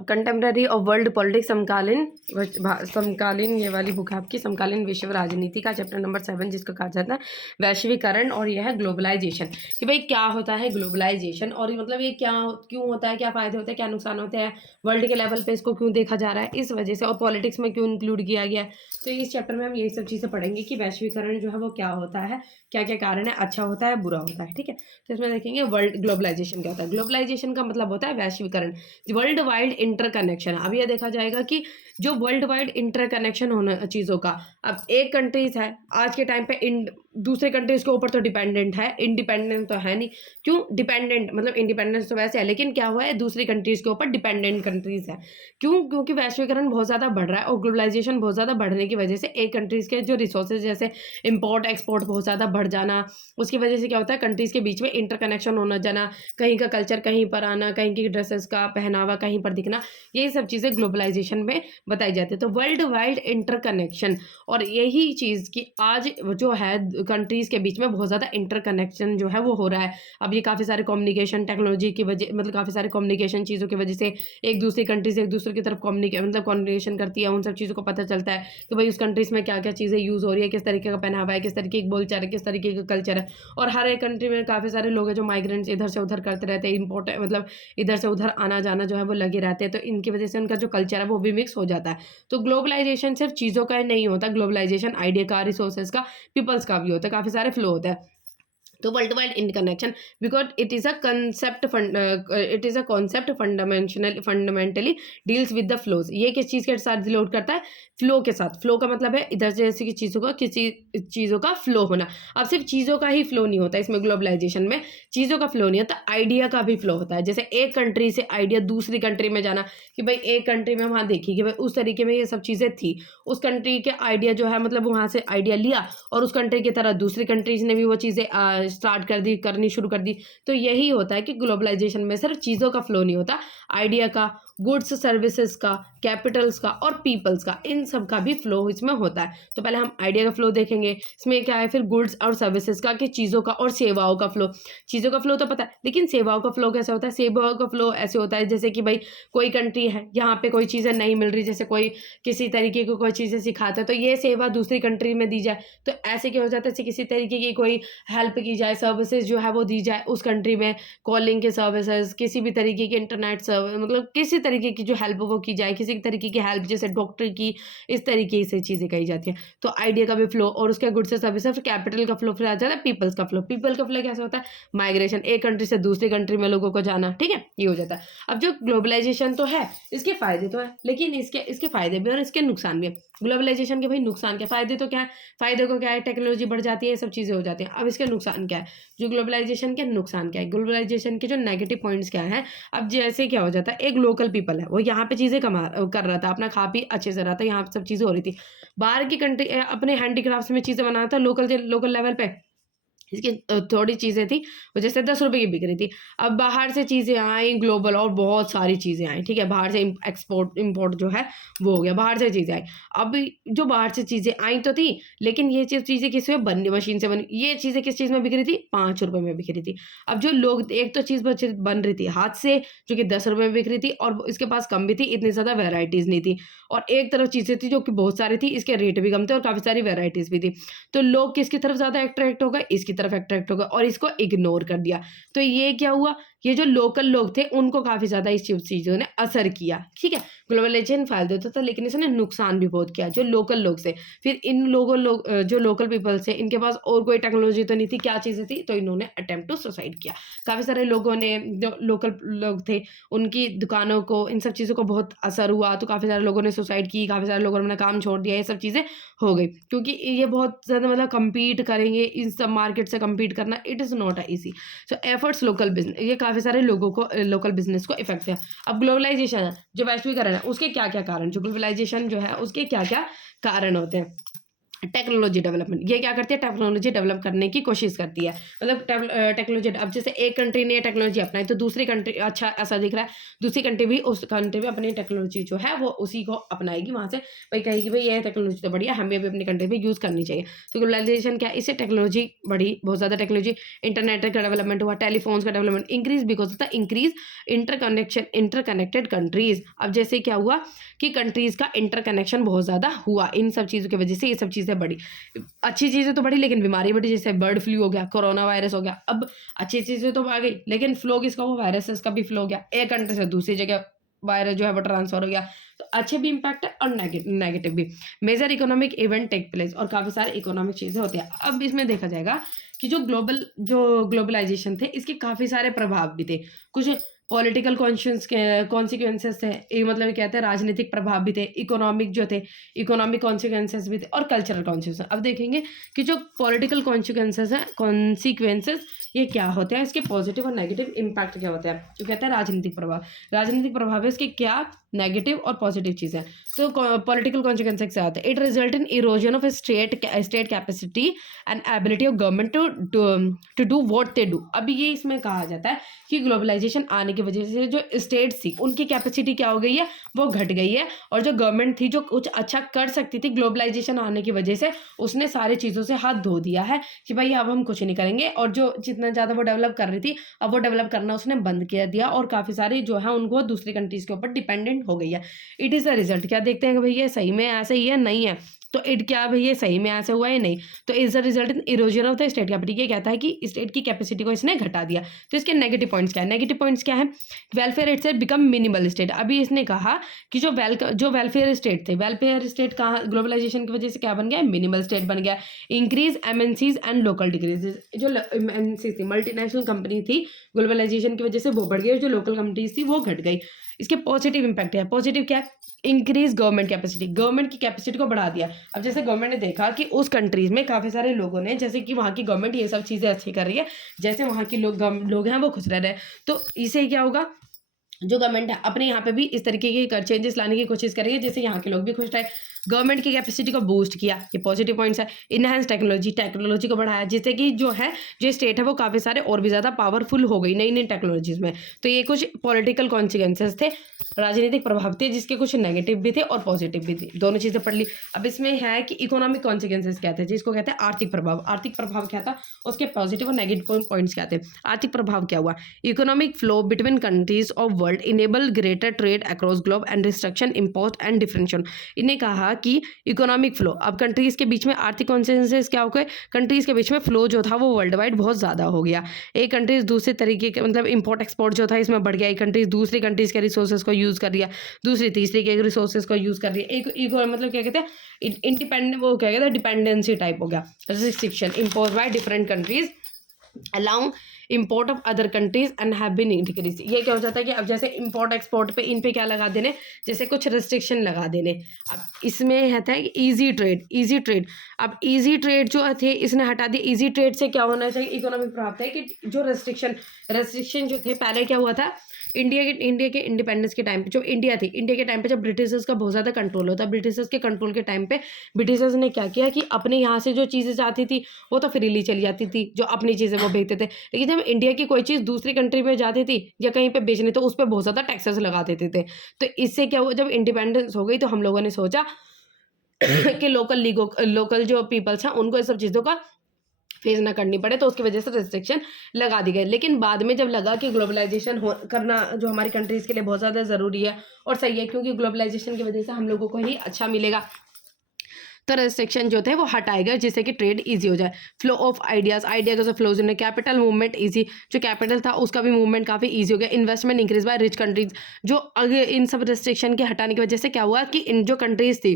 अब कंटेम्प्रेरी और world politics, समकालीन ये वाली बुक है आपकी, समकालीन विश्व राजनीति का चैप्टर नंबर 7, जिसको कहा जाता है वैश्वीकरण, और यह है ग्लोबलाइजेशन। कि भाई क्या होता है ग्लोबलाइजेशन, और मतलब ये क्या क्यों होता है, क्या फ़ायदे होते हैं, क्या नुकसान होते हैं, वर्ल्ड के लेवल पे इसको क्यों देखा जा रहा है, इस वजह से, और पॉलिटिक्स में क्यों इंक्लूड किया गया है। तो इस चैप्टर में हम यही सब चीज़ें पढ़ेंगे कि वैश्वीकरण जो है वो क्या होता है, क्या क्या कारण है, अच्छा होता है, बुरा होता है। ठीक है, तो इसमें देखेंगे वर्ल्ड ग्लोबलाइजेशन क्या होता है। ग्लोबलाइजेशन का मतलब होता है वैश्वीकरण, वर्ल्ड वाइड इंटरकनेक्शन। अब ये देखा जाएगा कि जो वर्ल्ड वाइड इंटरकनेक्शन होना चीज़ों का, अब एक कंट्रीज है आज के टाइम पे दूसरे कंट्रीज के ऊपर तो डिपेंडेंट है, इंडिपेंडेंट तो है नहीं। क्यों डिपेंडेंट, मतलब इंडिपेंडेंस तो वैसे है, लेकिन क्या हुआ है दूसरी कंट्रीज के ऊपर डिपेंडेंट कंट्रीज है। क्यों? क्योंकि वैश्वीकरण बहुत ज़्यादा बढ़ रहा है, और ग्लोबलाइजेशन बहुत ज़्यादा बढ़ने की वजह से एक कंट्रीज के जो रिसोर्सेज जैसे इंपोर्ट एक्सपोर्ट बहुत ज़्यादा बढ़ जाना, उसकी वजह से क्या होता है कंट्रीज के बीच में इंटरकनेक्शन होना जाना, कहीं का कल्चर कहीं पर आना, कहीं की ड्रेसेस का पहनावा कहीं पर दिखना, ये सब चीज़ें ग्लोबलाइजेशन में बताई जाती है। तो वर्ल्ड वाइड इंटरकनेक्शन, और यही चीज़ कि आज जो है कंट्रीज के बीच में बहुत ज़्यादा इंटरकनेक्शन जो है वो हो रहा है। अब ये काफ़ी सारे कम्युनिकेशन टेक्नोलॉजी की वजह, मतलब काफ़ी सारे कम्युनिकेशन चीज़ों की वजह से एक दूसरी कंट्री से एक दूसरे की तरफ कम्युनिकेशन करती है, उन सब चीज़ों को पता चलता है कि भाई उस कंट्रीज में क्या क्या चीज़ें यूज़ हो रही है, किस तरीके का पहनावा है, किस तरीके की बोलचाल है, किस तरीके का कल्चर है। और हर एक कंट्री में काफ़ी सारे लोग हैं जो माइग्रेंट्स इधर से उधर करते रहते हैं, इम्पोर्ट मतलब इधर से उधर आना जाना जो है वो लगे रहते हैं, तो इनकी वजह से उनका जो कल्चर है वो भी मिक्स हो जाता है। तो ग्लोबलाइजेशन सिर्फ चीज़ों का ही नहीं होता, ग्लोबलाइजेशन आइडिया का, रिसोर्सेज का, पीपल्स का भी होता है, काफ़ी सारे फ्लो होता है। तो world wide interconnection because it is a concept fundamentally deals with the flows. ये किस चीज़ के साथ रिलेट करता है? फ्लो के साथ। फ्लो का मतलब है इधर से जैसे कि चीज़ों का, किसी चीज़ों का फ्लो होना। अब सिर्फ चीज़ों का ही फ्लो नहीं होता इसमें, ग्लोबलाइजेशन में चीज़ों का फ्लो नहीं होता, आइडिया का भी फ्लो होता है। जैसे एक कंट्री से आइडिया दूसरी कंट्री में जाना, कि भाई एक कंट्री में वहाँ देखी कि भाई उस तरीके में ये सब चीज़ें थी, उस कंट्री के आइडिया जो है मतलब वहाँ से आइडिया लिया, और उस कंट्री की तरह दूसरी कंट्रीज ने भी वो चीज़ें स्टार्ट कर दी, करनी शुरू कर दी। तो यही होता है कि ग्लोबलाइजेशन में सिर्फ चीज़ों का फ्लो नहीं होता, आइडिया का, गुड्स सर्विसेज का, कैपिटल्स का और पीपल्स का, इन सब का भी फ्लो इसमें होता है। तो पहले हम आइडिया का फ्लो देखेंगे, इसमें क्या है फिर गुड्स और सर्विसेज का, कि चीज़ों का और सेवाओं का फ्लो। चीज़ों का फ्लो तो पता है, लेकिन सेवाओं का फ्लो कैसे होता है? सेवाओं का फ्लो ऐसे होता है जैसे कि भाई कोई कंट्री है, यहाँ पे कोई चीज़ें नहीं मिल रही, जैसे कोई किसी तरीके की कोई चीज़ें सिखाता है, तो ये सेवा दूसरी कंट्री में दी जाए। तो ऐसे क्या हो जाता है, किसी तरीके की कोई हेल्प की जाए, सर्विसेज जो है वो दी जाए उस कंट्री में, कॉलिंग के सर्विसेज, किसी भी तरीके की इंटरनेट सर्विस, मतलब किसी तरीके की जो हेल्प वो की जाए, किसी तरीके की हेल्प जैसे डॉक्टर की, इस तरीके से चीज़ें कही जाती है। तो आइडिया का भी फ्लो, और उसके गुड्स से सर्विसेज, कैपिटल का फ्लो, फिर आ जाता है पीपल्स का फ्लो। पीपल का फ्लो कैसे होता है? माइग्रेशन, एक कंट्री से दूसरी कंट्री में लोगों को जाना, ठीक है, ये हो जाता है। अब जो ग्लोबलाइजेशन तो है, इसके फायदे तो है, लेकिन इसके फायदे भी और इसके नुकसान भी है। ग्लोबलाइजेशन के भाई नुकसान क्या, फायदे तो क्या है, फायदे को क्या है, टेक्नोलॉजी बढ़ जाती है, ये सब चीज़ें हो जाती हैं। अब इसके नुकसान क्या है, जो ग्लोबलाइजेशन के नुकसान क्या है, ग्लोबलाइजेशन के जो नेगेटिव पॉइंट्स क्या है। अब जैसे क्या हो जाता है, एक लोकल पीपल है, वो यहाँ पे चीज़ें कर रहा था, अपना खा पी अच्छे से रहा था, यहाँ पे सब चीज़ें हो रही थी। बाहर की कंट्री अपने हैंडीक्राफ्ट में चीज़ें बनाता था, लोकल लेवल पे इसकी थोड़ी चीज़ें थी, वो जैसे 10 रुपए की बिक रही थी। अब बाहर से चीज़ें आई ग्लोबल, और बहुत सारी चीज़ें आई, ठीक है, बाहर से एक्सपोर्ट इम्पोर्ट जो है वो हो गया, बाहर से चीज़ें आई। अब जो बाहर से चीज़ें आई तो थी, लेकिन ये चीज़ें किस में बनी, मशीन से बनी, ये चीज़ें किस चीज़ में बिक रही थी? 5 रुपए में बिक रही थी। अब जो लोग, एक तो चीज़ बन रही थी हाथ से, जो कि 10 रुपए में बिक रही थी, और इसके पास कम भी थी, इतनी ज़्यादा वेराइटीज़ नहीं थी। और एक तरफ चीज़ें थी जो कि बहुत सारी थी, इसके रेट भी कम थे और काफ़ी सारी वेराइटीज़ भी थी। तो लोग किसकी तरफ ज़्यादा अट्रैक्ट हो गए? इसकी तरफ अट्रैक्ट हो गए, और इसको इग्नोर कर दिया। तो ये क्या हुआ, ये जो लोकल लोग थे उनको काफ़ी ज़्यादा इस चीज़ों ने असर किया, ठीक है। ग्लोबलाइजेशन फ़ायदे देता था, लेकिन इसने नुकसान भी बहुत किया जो लोकल लोग से। फिर इन जो लोकल पीपल्स थे, इनके पास और कोई टेक्नोलॉजी तो नहीं थी, क्या चीज़ें थी, तो इन्होंने अटेम्प्ट टू सुसाइड किया। काफ़ी सारे लोगों ने, जो लोकल लोग थे, उनकी दुकानों को, इन सब चीज़ों को बहुत असर हुआ, तो काफ़ी सारे लोगों ने सुसाइड की, काफ़ी सारे लोगों ने अपना काम छोड़ दिया, ये सब चीज़ें हो गई। क्योंकि ये बहुत ज़्यादा मतलब कम्पीट करेंगे, इन सब मार्केट से कम्पीट करना it is not easy. So efforts local business, ये काफ़ी सारे लोगों को, लोकल बिज़नेस को इफ़ेक्ट है। अब ग्लोबलाइजेशन है, जो वैश्वीकरण है, उसके क्या-क्या कारण, जो ग्लोबलाइजेशन जो है उसके क्या-क्या कारण होते हैं। टेक्नोलॉजी डेवलपमेंट, ये क्या करती है, टेक्नोलॉजी डेवलप करने की कोशिश करती है। मतलब टेक्नोलॉजी, अब जैसे एक कंट्री ने टेक्नोलॉजी अपनाई तो दूसरी कंट्री, अच्छा ऐसा दिख रहा है, दूसरी कंट्री भी उस कंट्री में अपनी टेक्नोलॉजी जो है वो उसी को अपनाएगी, वहाँ से भाई कहेगी भाई ये टेक्नोलॉजी तो बढ़िया, हमें भी अपनी कंट्री में यूज़ करनी चाहिए। तो ग्लोबलाइजेशन क्या है, इससे टेक्नोलॉजी बढ़ी, बहुत ज़्यादा टेक्नोलॉजी, इंटरनेट का डेवलपमेंट हुआ, टेलीफोन्स का development increase because of the increase interconnected countries. अब जैसे क्या हुआ कि कंट्रीज का इंटरकनेक्शन बहुत ज़्यादा हुआ, इन सब चीज़ों की वजह से ये सब चीज़ें बढ़ी। अच्छी चीज़ें तो बढ़ी लेकिन बीमारी बढ़ी, जैसे बर्ड फ्लू हो गया, कोरोना वायरस हो गया। अब अच्छी चीज़ें तो आ गई लेकिन फ्लो किसका हुआ, वायरसेस का भी फ्लो हो गया, एक कंट्री से दूसरी जगह वायरस जो है वो ट्रांसफर हो गया। तो अच्छे भी इम्पैक्ट है और नेगेटिव भी। Major economic event take place, और काफ़ी सारे इकोनॉमिक चीज़ें होती हैं। अब इसमें देखा जाएगा कि जो ग्लोबलाइजेशन थे इसके काफ़ी सारे प्रभाव भी थे, कुछ पॉलिटिकल कॉन्सिक्वेंसेस थे, ये मतलब कहते हैं राजनीतिक प्रभाव भी थे, इकोनॉमिक जो थे इकोनॉमिक कॉन्सिक्वेंसेस भी थे, और कल्चरल कॉन्सिक्वेंसेस। अब देखेंगे कि जो पॉलिटिकल कॉन्सिक्वेंसेस ये क्या होते हैं, इसके पॉजिटिव और नेगेटिव इम्पैक्ट क्या होते हैं। जो कहते हैं राजनीतिक प्रभाव है, इसके क्या नेगेटिव और पॉजिटिव चीज़ें। तो पॉलिटिकल कॉन्सिक्वेंसेस क्या होते हैं, it result in erosion of state capacity and ability of government to do what they do. अभी ये इसमें कहा जाता है कि ग्लोबलाइजेशन आने की वजह से जो स्टेट्स थी उनकी कैपेसिटी क्या हो गई है, वो घट गई है, और जो गवर्नमेंट थी जो कुछ अच्छा कर सकती थी, ग्लोबलाइजेशन आने की वजह से उसने सारी चीज़ों से हाथ धो दिया है कि भाई अब हम कुछ नहीं करेंगे, और जो जितना ज़्यादा वो डेवलप कर रही थी अब वो डेवलप करना उसने बंद कर दिया, और काफ़ी सारी जो है उनको दूसरी कंट्रीज़ के ऊपर डिपेंडेंट हो गई है। इट इज़ अ रिजल्ट, क्या देखते हैं कि भैया सही में ऐसा ही है, नहीं है, तो इट क्या भैया सही में ऐसा हुआ है, नहीं, तो is the result in erosion of the state capacity. ये कहता है कि स्टेट की कैपेसिटी को इसने घटा दिया। तो इसके नेगेटिव पॉइंट्स क्या है, नेगेटिव पॉइंट्स क्या है, welfare itself become minimal state. अभी इसने कहा कि जो वेलफेयर स्टेट थे, वेलफेयर स्टेट कहाँ ग्लोबलाइजेशन की वजह से क्या बन गया, मिनिमल स्टेट बन गया। Increase MNCs and local decrease, जो एमएनसी थी मल्टीनेशनल कंपनी थी, ग्लोबलाइजेशन की वजह से वो बढ़ गई, जो लोकल कंपनीज थी वो घट गई। इसके पॉजिटिव इंपैक्ट है, पॉजिटिव क्या है, इंक्रीज गवर्नमेंट कैपेसिटी, गवर्नमेंट की कैपेसिटी को बढ़ा दिया। अब जैसे गवर्नमेंट ने देखा कि उस कंट्रीज में काफ़ी सारे लोगों ने, जैसे कि वहाँ की गवर्नमेंट ये सब चीज़ें अच्छी कर रही है, जैसे वहाँ के लोग हैं वो खुश रह रहे हैं, तो इससे क्या होगा, जो गवर्नमेंट है अपने यहाँ पे भी इस तरीके के चेंजेस लाने की कोशिश कर रही है जिससे यहाँ के लोग भी खुश रहे। गवर्नमेंट की कैपेसिटी को बूस्ट किया, ये पॉजिटिव पॉइंट्स है। इनहेंस टेक्नोलॉजी को बढ़ाया, जिससे कि जो स्टेट है वो काफ़ी सारे और भी ज़्यादा पावरफुल हो गई नई नई टेक्नोलॉजीज़ में। तो ये कुछ पॉलिटिकल कॉन्सिक्वेंसेस थे, राजनीतिक प्रभाव थे, जिसके कुछ नेगेटिव भी थे और पॉजिटिव भी थे, दोनों चीज़ें पढ़ ली। अब इसमें है कि इकोनॉमिक कॉन्सिक्वेंसेस क्या थे, जिसको कहते हैं आर्थिक प्रभाव। आर्थिक प्रभाव क्या था, उसके पॉजिटिव और नेगेटिव पॉइंट्स क्या थे। आर्थिक प्रभाव क्या हुआ, economic flow between countries of world enable greater trade across globe and restriction impose and differentiation. इन्हें कहा कि इकोनॉमिक फ्लो, अब कंट्रीज के बीच में आर्थिक कॉन्सिक्वेंसेस क्या हो गए, कंट्रीज के बीच में फ्लो जो था वो वर्ल्ड वाइड बहुत ज़्यादा हो गया। एक कंट्रीज दूसरे तरीके के मतलब इंपोर्ट एक्सपोर्ट जो था इसमें बढ़ गया, एक कंट्रीज दूसरी कंट्रीज के रिसोर्सेज को यूज़ कर लिया, दूसरी तीसरी के रिसोर्सेज को यूज़ कर लिया। एक मतलब क्या कहते हैं इंडिपेंडेंट, वो क्या कहते हैं डिपेंडेंसी टाइप हो गया। Restriction impose by different countries allow import of other countries and have been decrease. ये क्या हो जाता है कि अब जैसे इम्पोर्ट एक्सपोर्ट पे इन पे क्या लगा देने, जैसे कुछ रिस्ट्रिक्शन लगा देने। अब इसमें है इजी ट्रेड। अब इजी ट्रेड जो थे इसने हटा दिया। इजी ट्रेड से क्या होना चाहिए, इकोनॉमिक प्रभाव है कि जो रेस्ट्रिक्शन जो थे, पहले क्या हुआ था इंडिया के इंडिपेंडेंस के टाइम पे, जो इंडिया के टाइम पे जब ब्रिटिशर्स का बहुत ज़्यादा कंट्रोल होता, ब्रिटिशर्स के कंट्रोल के टाइम पे ब्रिटिशर्स ने क्या किया कि अपने यहाँ से जो चीज़ें जाती थी वो तो फ्रीली चली जाती थी, जो अपनी चीज़ें वो बेचते थे। लेकिन जब इंडिया की कोई चीज़ दूसरी कंट्री में जाती थी या कहीं पे बेचने, तो उस पर बहुत ज़्यादा टैक्सेस लगा देते थे। तो इससे क्या हुआ, जब इंडिपेंडेंस हो गई तो हम लोगों ने सोचा कि लोकल जो पीपल्स हैं उनको इस सब चीज़ों का फेस ना करनी पड़े, तो उसकी वजह से रिस्ट्रिक्शन लगा दी गई। लेकिन बाद में जब लगा कि ग्लोबलाइजेशन करना जो हमारी कंट्रीज़ के लिए बहुत ज़्यादा ज़रूरी है और सही है, क्योंकि ग्लोबलाइजेशन की वजह से हम लोगों को ही अच्छा मिलेगा, तो रेस्ट्रिक्शन जो थे वो हटाए गए, जिससे कि ट्रेड इजी हो जाए। Flow of ideas of flows in capital movement easy, जो कैपिटल था उसका भी मूवमेंट काफ़ी इजी हो गया। Investment increase by rich countries, जो अगर इन सब रेस्ट्रिक्शन के हटाने की वजह से क्या हुआ कि इन जो कंट्रीज़ थी,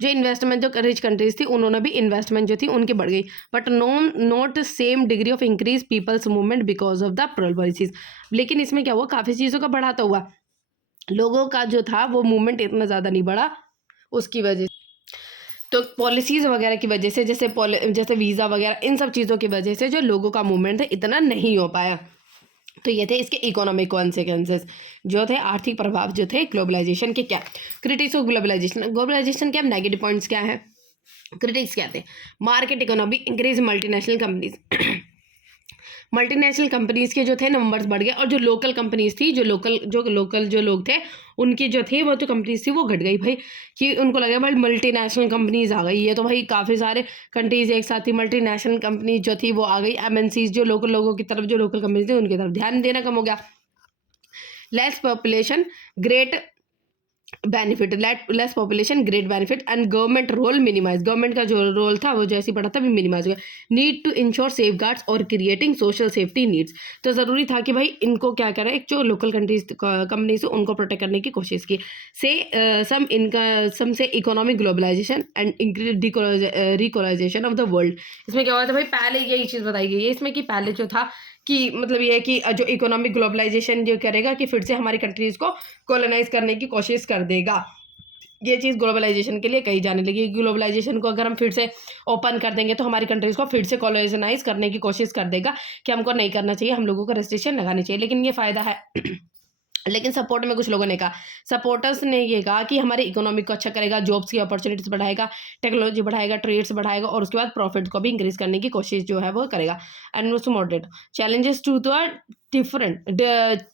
जो इन्वेस्टमेंट जो रिच कंट्रीज थी उन्होंने भी इन्वेस्टमेंट जो थी उनकी बढ़ गई, but not same degree of increase people's movement because of the policies. लेकिन इसमें क्या हुआ, काफ़ी चीज़ों का बढ़ाता हुआ, लोगों का जो था वो मूवमेंट इतना ज़्यादा नहीं बढ़ा, उसकी वजह तो पॉलिसीज़ वगैरह की वजह से, जैसे वीज़ा वगैरह इन सब चीज़ों की वजह से जो लोगों का मूवमेंट है इतना नहीं हो पाया। तो ये थे इसके इकोनॉमिक कॉन्सिक्वेंसेस, जो थे आर्थिक प्रभाव जो थे ग्लोबलाइजेशन के। क्या क्रिटिक्स ऑफ ग्लोबलाइजेशन क्या, नेगेटिव पॉइंट्स क्या है, क्रिटिक्स कहते हैं market economy increase multinational companies multinational companies के जो थे नंबर्स बढ़ गए और जो लोकल कंपनीज थी जो लोकल जो लोग थे उनकी जो थी वो जो कंपनीज थी वो घट गई भाई, कि उनको लगा भाई मल्टीनेशनल कंपनीज आ गई है तो भाई काफ़ी सारे कंट्रीज एक साथ ही मल्टीनेशनल कंपनीज जो थी वो आ गई, एमएनसीज जो लोकल लोगों की तरफ जो लोकल कंपनीज थी उनकी तरफ ध्यान देना कम हो गया। Less population great benefit, less population great benefit and government role minimise, government का जो रोल था वो जैसे बढ़ा था भी मिनिमाइज हो गया। Need to ensure safeguards और क्रिएटिंग सोशल सेफ्टी नीड्स, तो ज़रूरी था कि भाई इनको क्या करें, एक जो लोकल कंपनीज उनको प्रोटेक्ट करने की कोशिश की। सम से economic globalization and increase recolonization of the world, इसमें क्या हुआ था भाई, पहले यही चीज़ बताई गई है इसमें कि पहले जो था कि मतलब ये है कि जो इकोनॉमिक ग्लोबलाइजेशन जो करेगा कि फिर से हमारी कंट्रीज़ को कॉलोनाइज करने की कोशिश कर देगा, ये चीज़ ग्लोबलाइजेशन के लिए कही जाने लगी। ग्लोबलाइजेशन को अगर हम फिर से ओपन कर देंगे तो हमारी कंट्रीज़ को फिर से कॉलोनाइज करने की कोशिश कर देगा कि हमको नहीं करना चाहिए, हम लोगों को रेस्ट्रिक्शन लगानी चाहिए। लेकिन ये फ़ायदा है लेकिन सपोर्ट में कुछ लोगों ने कहा, सपोर्टर्स ने ये कहा कि हमारे इकोनॉमिक को अच्छा करेगा, जॉब्स की अपॉर्चुनिटीज बढ़ाएगा, टेक्नोलॉजी बढ़ाएगा, ट्रेड्स बढ़ाएगा और उसके बाद प्रॉफिट को भी इंक्रीज करने की कोशिश जो है वो करेगा। And most moderate challenges to the different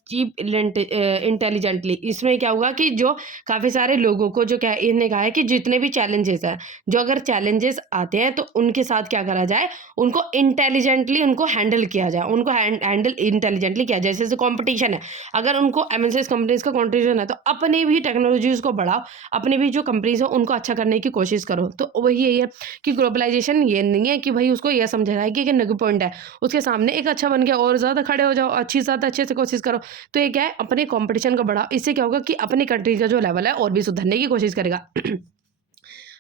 cheap intelligently, इसमें क्या होगा कि जो काफ़ी सारे लोगों को जो क्या इन्हें कहा है कि जितने भी चैलेंजेस हैं, जो अगर चैलेंजेस आते हैं तो उनके साथ क्या करा जाए, उनको इंटेलिजेंटली उनको हैंडल किया जाए, उनको हैंडल इंटेलिजेंटली किया जाए। जैसे कॉम्पिटिशन है, अगर उनको एमएनसीज कंपनीज का कॉन्ट्रीब्यूशन है तो अपने भी टेक्नोलॉजीज को बढ़ाओ, अपने भी जो कंपनीज हो उनको अच्छा करने की कोशिश करो। तो वही यही है कि ग्लोबलाइजेशन ये नहीं है कि भाई उसको यह समझा जाए कि नेगेटिव पॉइंट है, उसके सामने एक अच्छा बन के और ज़्यादा खड़े हो जाओ, अच्छी ज़्यादा अच्छे से कोशिश करो। तो ये क्या है, अपने कंपटीशन को बढ़ाओ, इससे क्या होगा कि अपनी कंट्री का जो लेवल है और भी सुधरने की कोशिश करेगा।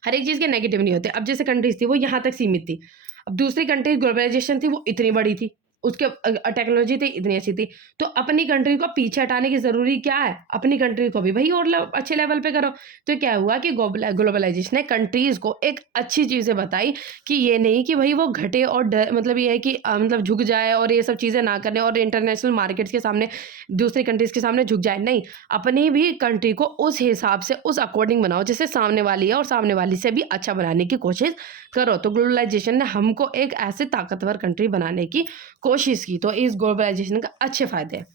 हर एक चीज़ के नेगेटिव नहीं होते। अब जैसे कंट्रीज थी वो यहाँ तक सीमित थी, अब दूसरी कंट्री ग्लोबलाइजेशन थी वो इतनी बड़ी थी, उसके टेक्नोलॉजी थी इतनी अच्छी थी, तो अपनी कंट्री को पीछे हटाने की ज़रूरी क्या है, अपनी कंट्री को भी भाई और अच्छे लेवल पे करो। तो क्या हुआ कि ग्लोबलाइजेशन ने कंट्रीज़ को एक अच्छी चीज़ें बताई कि ये नहीं कि भाई वो घटे और मतलब ये है कि मतलब झुक जाए और ये सब चीज़ें ना करने और इंटरनेशनल मार्केट्स के सामने दूसरी कंट्रीज़ के सामने झुक जाए, नहीं, अपनी भी कंट्री को उस हिसाब से उस अकॉर्डिंग बनाओ जैसे सामने वाली है और सामने वाली से भी अच्छा बनाने की कोशिश करो। तो ग्लोबलाइजेशन ने हमको एक ऐसे ताकतवर कंट्री बनाने की कोशिश की, तो इस ग्लोबलाइजेशन का अच्छे फायदे हैं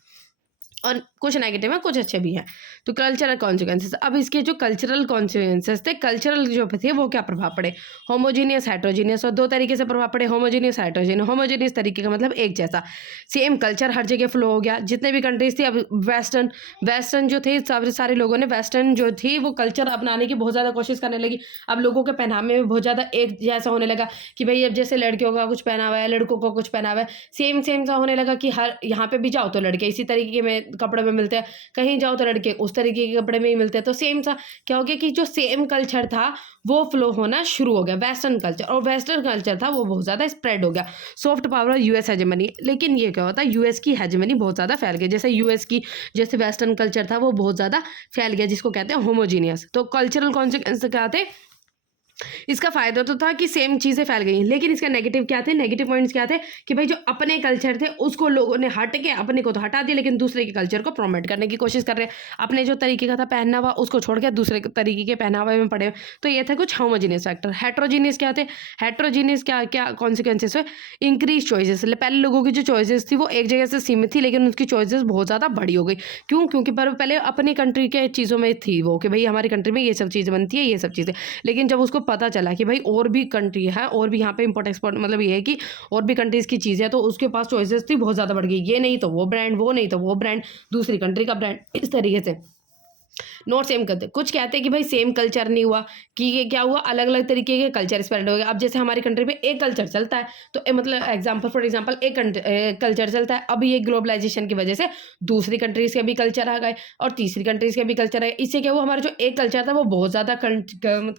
और कुछ नेगेटिव है कुछ अच्छे भी हैं। तो कल्चरल कॉन्सिक्वेंसेस, अब इसके जो कल्चरल कॉन्सिक्वेंसेस थे, कल्चरल जो थे वो क्या प्रभाव पड़े, होमोजीनियस हेट्रोजीनियस, और दो तरीके से प्रभाव पड़े, होमोजीनियस हेट्रोजीनियस। होमोजीनियस तरीके का मतलब एक जैसा, सेम कल्चर हर जगह फ्लो हो गया, जितने भी कंट्रीज थी। अब वेस्टर्न जो थे सारे लोगों ने वेस्टर्न जो थी वो कल्चर अपनाने की बहुत ज़्यादा कोशिश करने लगी। अब लोगों के पहनावे में बहुत ज़्यादा एक जैसा होने लगा कि भाई अब जैसे लड़कियों का कुछ पहनावा है, लड़कों को कुछ पहनावा है, सेम सा होने लगा कि हर यहाँ पे भी जाओ तो लड़के इसी तरीके में कपड़े में मिलते हैं, कहीं जाओ तो लड़के उस तरीके के कपड़े में ही मिलते हैं। तो सेम सा क्या हो गया कि जो सेम कल्चर था वो फ्लो होना शुरू हो गया, वेस्टर्न कल्चर, और वेस्टर्न कल्चर था वो बहुत ज़्यादा स्प्रेड हो गया। सॉफ्ट पावर और यूएस हेजेमनी, लेकिन ये क्या होता है, यूएस की हेजेमनी बहुत ज़्यादा फैल गई, जैसे वेस्टर्न कल्चर था वो बहुत ज़्यादा फैल गया, जिसको कहते हैं होमोजीनियस। तो कल्चरल कॉन्सिक्वेंस क्या थे, इसका फायदा तो था कि सेम चीज़ें फैल गई, लेकिन इसका नेगेटिव क्या थे, नेगेटिव पॉइंट्स क्या थे कि भाई जो अपने कल्चर थे उसको लोगों ने हट के अपने को तो हटा दिया, लेकिन दूसरे के कल्चर को प्रमोट करने की कोशिश कर रहे हैं, अपने जो तरीके का था पहनावा उसको छोड़ के दूसरे तरीके के पहनावे में पड़े। तो ये था कुछ होमोजीनियस फैक्टर। हेट्रोजीनियस क्या थे, हेट्रोजीनियस क्या कॉन्सिक्वेंसेस है, इंक्रीज चॉइसेस, पहले लोगों की जो चॉइसेस थी वो एक जगह से सीमित थी, लेकिन उसकी चॉइसेस बहुत ज़्यादा बड़ी हो गई। क्यों, क्योंकि पहले अपनी कंट्री के चीज़ों में थी वो कि भाई हमारी कंट्री में ये सब चीज़ें बनती है, ये सब चीज़ें, लेकिन जब उसको पता चला कि भाई और भी कंट्री है और भी यहाँ पे इम्पोर्ट एक्सपोर्ट मतलब ये है कि और भी कंट्रीज़ की चीज़ें है, तो उसके पास चॉइसेस थी बहुत ज़्यादा बढ़ गई, ये नहीं तो वो ब्रांड, वो नहीं तो वो ब्रांड, दूसरी कंट्री का ब्रांड, इस तरीके से नॉट सेम करते। कुछ कहते हैं कि भाई सेम कल्चर नहीं हुआ, कि ये क्या हुआ, अलग अलग तरीके के कल्चर स्प्रेड हो गए। अब जैसे हमारी कंट्री में एक कल्चर चलता है तो मतलब फॉर एग्जांपल एक कल्चर चलता है, अभी ये ग्लोबलाइजेशन की वजह से दूसरी कंट्रीज़ के भी कल्चर आ गए और तीसरी कंट्रीज़ के भी कल्चर आ गए। इससे क्या हुआ, हमारा जो एक कल्चर था वो बहुत ज़्यादा क्या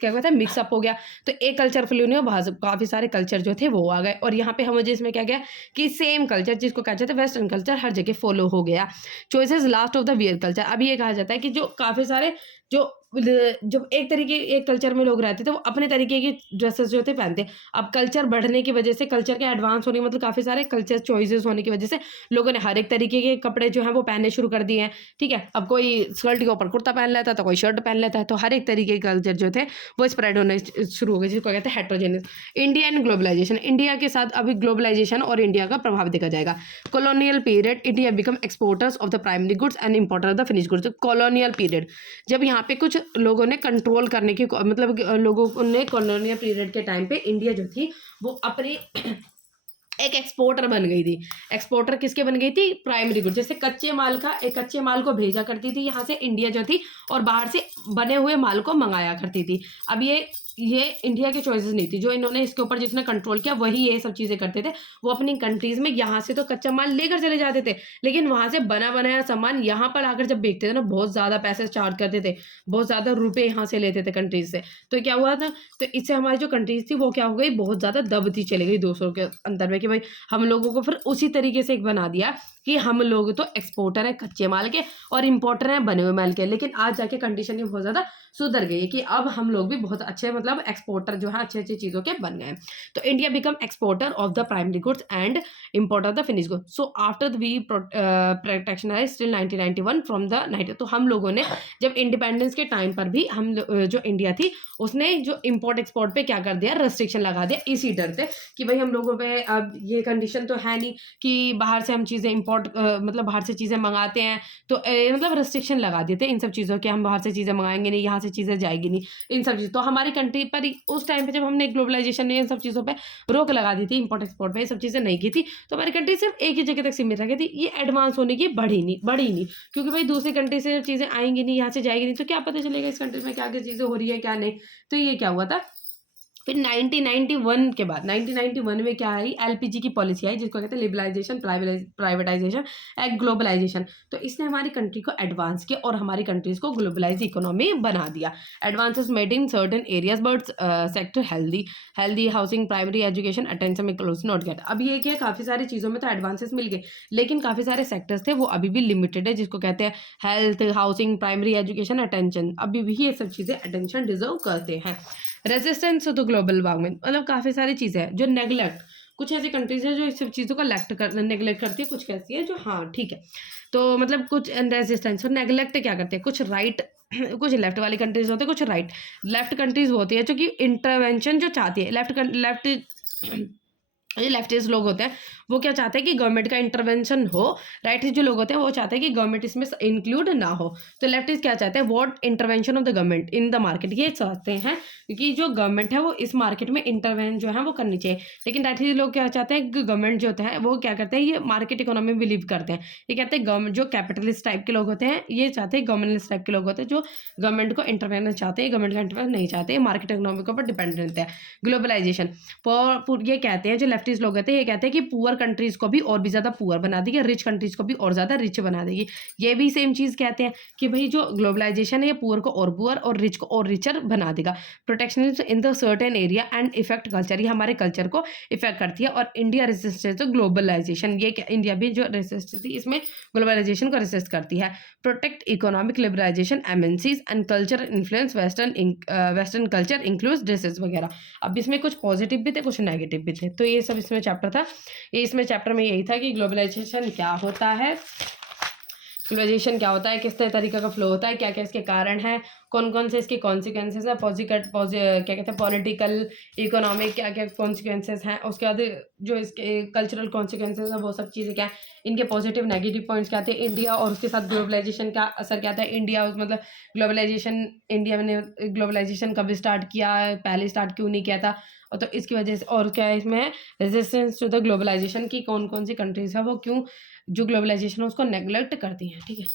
कहते हैं मिक्सअप हो गया, तो एक कल्चर फ्लू नहीं हुआ, काफ़ी सारे कल्चर जो थे वो आ गए। और यहाँ पे हम इसमें क्या गया कि सेम कल्चर जिसको कहा जाता है वेस्टर्न कल्चर हर जगह फॉलो हो गया। Choices last of the wear culture, अब ये कहा जाता है कि जो काफ़ी सारे जो जब एक कल्चर में लोग रहते थे वो अपने तरीके के ड्रेसेस जो थे पहनते। अब कल्चर बढ़ने की वजह से, कल्चर के एडवांस होने मतलब काफ़ी सारे कल्चर चॉइसेस होने की वजह से लोगों ने हर एक तरीके के कपड़े जो हैं वो पहनने शुरू कर दिए हैं, ठीक है। अब कोई स्कर्ट के ऊपर कुर्ता पहन लेता है तो कोई शर्ट पहन लेता है, तो हर एक तरीके के कल्चर जो थे वो स्प्रेड होने शुरू हो गए, जिसको कहते हैं heterogeneous. India and globalisation, India के साथ अभी ग्लोबलाइजेशन और इंडिया का प्रभाव देखा जाएगा। Colonial period, India become exporters of the primary goods and importer of the finish goods. Colonial period, जब यहाँ पे कुछ लोगों ने कंट्रोल करने की मतलब लोगों ने कॉलोनियल पीरियड के टाइम पे इंडिया जो थी वो अपनी एक एक्सपोर्टर बन गई थी। एक्सपोर्टर किसके बन गई थी? प्राइमरी गुड, जैसे कच्चे माल को भेजा करती थी यहाँ से इंडिया जो थी, और बाहर से बने हुए माल को मंगाया करती थी। अब ये इंडिया के चॉइसेस नहीं थी, जो इन्होंने इसके ऊपर जिसने कंट्रोल किया वही ये सब चीज़ें करते थे। वो अपनी कंट्रीज में यहाँ से तो कच्चा माल लेकर चले जाते थे, लेकिन वहाँ से बना बनाया सामान यहाँ पर आकर जब बेचते थे ना, बहुत ज़्यादा पैसे चार्ज करते थे, बहुत ज़्यादा रुपए यहाँ से लेते थे कंट्रीज से। तो क्या हुआ था, तो इससे हमारी जो कंट्रीज थी वो क्या हो गई, बहुत ज़्यादा दबती चली गई दूसरों के अंदर में, कि भाई हम लोगों को फिर उसी तरीके से एक बना दिया कि हम लोग तो एक्सपोर्टर है कच्चे माल के और इंपोर्टर हैं बने हुए माल के। लेकिन आज जाके कंडीशन ये बहुत ज़्यादा सुधर गई है कि अब हम लोग भी बहुत अच्छे मतलब एक्सपोर्टर जो है अच्छी अच्छी चीज़ों के बन गए। तो India become exporter of the primary goods and importer of the finish goods. So after we protectionize till 1991 from the 90। तो हम लोगों ने जब इंडिपेंडेंस के टाइम पर भी हम जो इंडिया थी उसने जो इम्पोर्ट एक्सपोर्ट पे क्या कर दिया, रेस्ट्रिक्शन लगा दिया, इसी डर से कि भाई हम लोगों पे अब ये कंडीशन तो है नहीं कि बाहर से हम चीज़ें मतलब बाहर से चीज़ें मंगाते हैं तो मतलब रेस्ट्रिक्शन लगा देते इन सब चीज़ों के, हम बाहर से चीज़ें मंगाएंगे नहीं, यहाँ से चीज़ें जाएगी नहीं, इन सब चीज़। तो हमारी कंट्री पर उस टाइम पे जब हमने ग्लोबलाइजेशन ने इन सब चीज़ों पे रोक लगा दी थी, इंपोर्ट एक्सपोर्ट पे ये सब चीज़ें नहीं की थी, तो हमारी कंट्री सिर्फ एक ही जगह तक सीमित रह गई थी। ये एडवांस होने की बढ़ी नहीं, क्योंकि भाई दूसरी कंट्री से चीज़ें आएंगी नहीं, यहाँ से जाएगी नहीं, तो क्या पता चलेगा इस कंट्री में क्या क्या चीज़ें हो रही है क्या नहीं। तो ये क्या हुआ था, फिर 1991 के बाद 1991 में क्या आई, एलपीजी की पॉलिसी आई, जिसको कहते हैं लिबरलाइजेशन, प्राइवेटाइजेशन एंड ग्लोबलाइजेशन। तो इसने हमारी कंट्री को एडवांस किया और हमारी कंट्रीज को ग्लोबलाइज इकोनॉमी बना दिया। Advances made in certain areas but sector healthy housing, primary education, attention में क्लोज नॉट गेट। अब ये क्या, काफ़ी सारी चीज़ों में तो एडवांसेस मिल गए, लेकिन काफ़ी सारे सेक्टर्स थे वो अभी भी लिमिटेड है, जिसको कहते हैं health, housing, primary education, attention, अभी भी ये सब चीज़ें अटेंशन डिजर्व करते हैं। Resistance to the global warming, मतलब काफ़ी सारी चीज़ें हैं जो नेगलेक्ट, कुछ ऐसी कंट्रीज है जो इस सब चीज़ों को नेगलेक्ट करती है, कुछ कैसी है जो हाँ ठीक है। तो मतलब कुछ रेजिस्टेंस और नेगलेक्ट क्या करते हैं, कुछ राइट कुछ लेफ्ट वाली कंट्रीज होते हैं, कुछ राइट लेफ्ट कंट्रीज होती है जो कि इंटरवेंशन जो चाहती है। ये लेफ्टिस्ट लोग होते हैं वो क्या चाहते हैं कि गवर्नमेंट का इंटरवेंशन हो, राइट जो लोग होते हैं वो चाहते हैं कि गवर्नमेंट इसमें इंक्लूड ना हो। तो लेफ्टिस्ट क्या चाहते हैं, what intervention of the government in the market, ये चाहते हैं क्योंकि जो गवर्नमेंट है वो इस मार्केट में इंटरवेंशन जो है वो करनी चाहिए। लेकिन राइट लोग क्या चाहते हैं कि गवर्नमेंट जो होता है वो क्या करते हैं, ये मार्केट इकोनॉमी में बिलीव करते हैं। ये कहते हैं गवर्नमेंट, जो कैपिटलिस्ट टाइप के लोग होते हैं ये चाहते हैं, गवर्नमेंट टाइप के लोग होते हैं जो गवर्नमेंट को इंटरवेंशन चाहते हैं, गवर्नमेंट का इंटरवेंशन नहीं चाहते, मार्केट इकोनॉमी के ऊपर डिपेंड रहते हैं। ग्लोबलाइजेशन ये कहते हैं, जो लेफ्टिस्ट लोग कहते हैं, ये कहते हैं कि पुअर कंट्रीज को भी और भी ज़्यादा पुअर बना देगी, रिच कंट्रीज को भी और ज़्यादा रिच बना देगी। ये भी सेम चीज़ कहते हैं कि भाई जो ग्लोबलाइजेशन है ये पुअर को और पुअर और रिच को और रिचर बना देगा। Protectionism in the certain area and effect culture, ये हमारे कल्चर को इफेक्ट करती है। और इंडिया रेसिस्ट टू ग्लोबलाइजेशन, ये इंडिया भी जो रेसिस्ट थी इसमें ग्लोबलाइजेशन को रेसिस्ट करती है। Protect economic liberalisation, MNCs and culture influence western culture includes dresses वगैरह। अब इसमें कुछ पॉजिटिव भी थे कुछ नेगेटिव भी थे, तो ये सब इसमें चैप्टर था। इसमें चैप्टर में यही था कि ग्लोबलाइजेशन क्या होता है, ग्लोबलाइजेशन क्या होता है, किस तरीके का फ्लो होता है, क्या क्या इसके कारण हैं, कौन कौन से इसके कॉन्सिक्वेंसेस हैं, क्या कहते हैं पॉलिटिकल इकोनॉमिक क्या क्या कॉन्सिक्वेंसेस हैं, उसके बाद जो इसके कल्चरल कॉन्सिक्वेंसेस हैं वो सब चीज़ें क्या हैं, इनके पॉजिटिव नेगेटिव पॉइंट्स क्या थे, इंडिया और उसके साथ ग्लोबलाइजेशन का असर क्या था, इंडिया मतलब इंडिया ने ग्लोबलाइजेशन कब स्टार्ट किया, पहले स्टार्ट क्यों नहीं किया था, और तो इसकी वजह से और क्या है इसमें रेजिस्टेंस टू द ग्लोबलाइजेशन की कौन कौन सी कंट्रीज है वो क्यों जो ग्लोबलाइजेशन है उसको नेग्लेक्ट करती हैं, ठीक है।